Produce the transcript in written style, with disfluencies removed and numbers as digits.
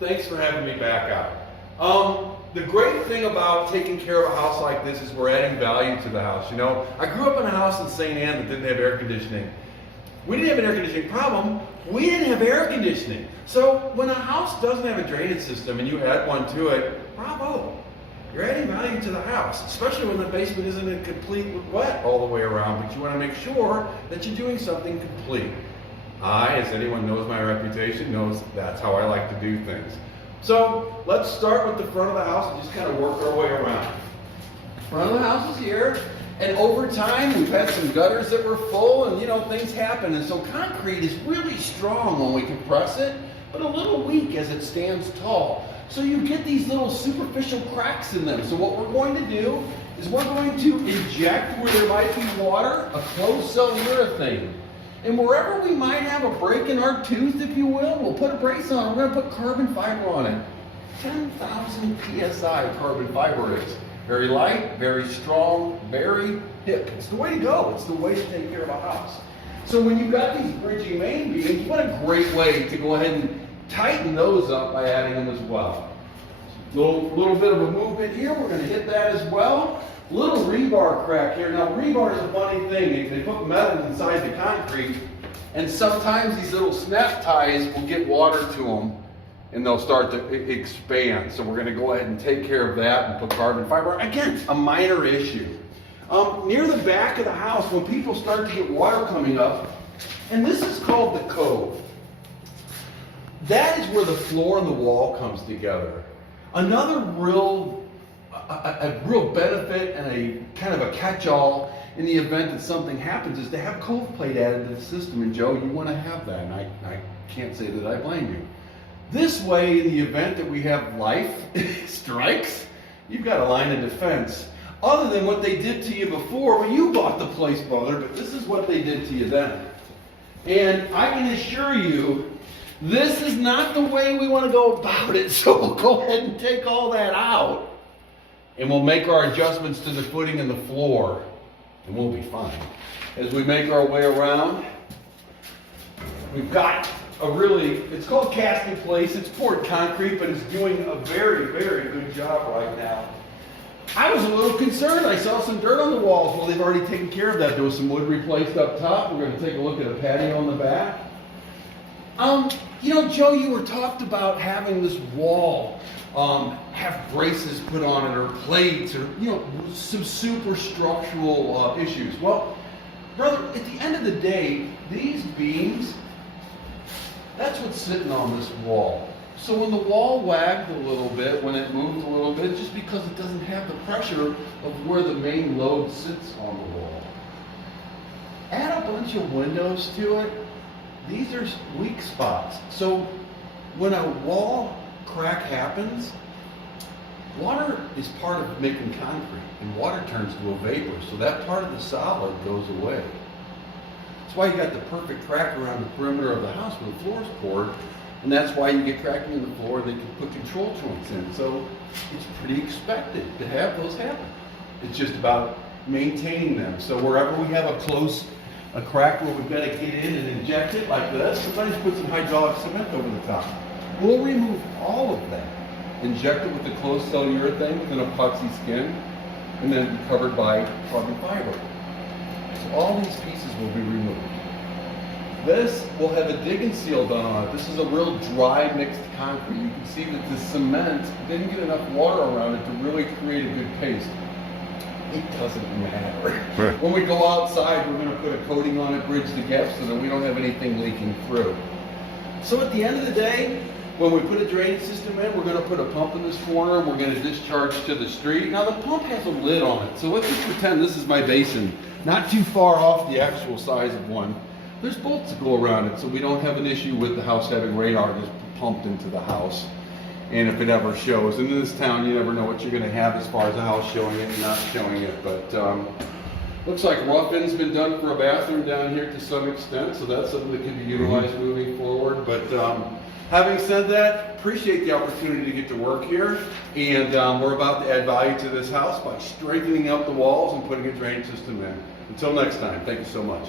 thanks for having me back out. The great thing about taking care of a house like this is we're adding value to the house. You know, I grew up in a house in St. Anne that didn't have air conditioning. We didn't have an air conditioning problem. We didn't have air conditioning. So when a house doesn't have a drainage system and you add one to it, bravo. You're adding value to the house, especially when the basement isn't a complete wet all the way around, but you want to make sure that you're doing something complete. As anyone knows my reputation, knows that's how I like to do things. So let's start with the front of the house and just kind of work our way around. Front of the house is here, and over time we've had some gutters that were full, and you know, things happen, and so concrete is really strong when we compress it, but a little weak as it stands tall. So you get these little superficial cracks in them. So what we're going to do is we're going to inject where there might be water, a closed cell urethane. And wherever we might have a break in our tooth, if you will, we'll put a brace on it. We're going to put carbon fiber on it. 10,000 PSI carbon fiber is. Very light, very strong, very hip. It's the way to go. It's the way to take care of a house. So when you've got these bridging main beams, what a great way to go ahead and tighten those up by adding them as well. Little bit of a movement here. We're going to hit that as well. Little rebar crack here. Now rebar is a funny thing. They put metal inside the concrete, and sometimes these little snap ties will get water to them and they'll start to expand. So we're going to go ahead and take care of that and put carbon fiber. Again, a minor issue. Near the back of the house, when people start to get water coming up, and this is called the cove. That is where the floor and the wall comes together. Another real benefit and a kind of a catch-all in the event that something happens is to have cove plate added to the system. And Joe, you want to have that, and I can't say that I blame you. This way, in the event that we have life strikes, you've got a line of defense. Other than what they did to you before when you bought the place, brother, but this is what they did to you then. And I can assure you, this is not the way we want to go about it, so we'll go ahead and take all that out, and we'll make our adjustments to the footing and the floor, and we'll be fine. As we make our way around, we've got it's called cast in place. It's poured concrete, but it's doing a very, very good job right now. I was a little concerned. I saw some dirt on the walls. Well, they've already taken care of that. There was some wood replaced up top. We're going to take a look at a patio on the back. You know, Joe, you were talked about having this wall have braces put on it or plates or, you know, some super structural issues. Well, brother, at the end of the day, these beams, that's what's sitting on this wall. So when the wall wagged a little bit, when it moved a little bit, just because it doesn't have the pressure of where the main load sits on the wall. Add a bunch of windows to it. These are weak spots. So when a wall crack happens, water is part of making concrete, and water turns to a vapor. So that part of the solid goes away. That's why you got the perfect crack around the perimeter of the house when the floor is poured, and that's why you get cracking in the floor. They can put control joints in. So it's pretty expected to have those happen. It's just about maintaining them. So wherever we have a crack where we've got to get in and inject it like this, sometimes put some hydraulic cement over the top. We'll remove all of that, inject it with the closed cell urethane with an epoxy skin, and then be covered by carbon fiber. So all these pieces will be removed. This will have a dig and seal done on it. This is a real dry mixed concrete. You can see that the cement didn't get enough water around it to really create a good paste. It doesn't matter. When we go outside, we're going to put a coating on it, bridge the gap so that we don't have anything leaking through. So at the end of the day, when we put a drainage system in, we're going to put a pump in this corner and we're going to discharge to the street. Now the pump has a lid on it, so let's just pretend this is my basin, not too far off the actual size of one. There's bolts that go around it, so we don't have an issue with the house having radar just pumped into the house. And if it ever shows, and in this town, you never know what you're going to have as far as a house showing it and not showing it. But looks like roughing's been done for a bathroom down here to some extent, so that's something that can be utilized moving forward. But having said that, appreciate the opportunity to get to work here, and we're about to add value to this house by strengthening up the walls and putting a drainage system in. Until next time, thank you so much.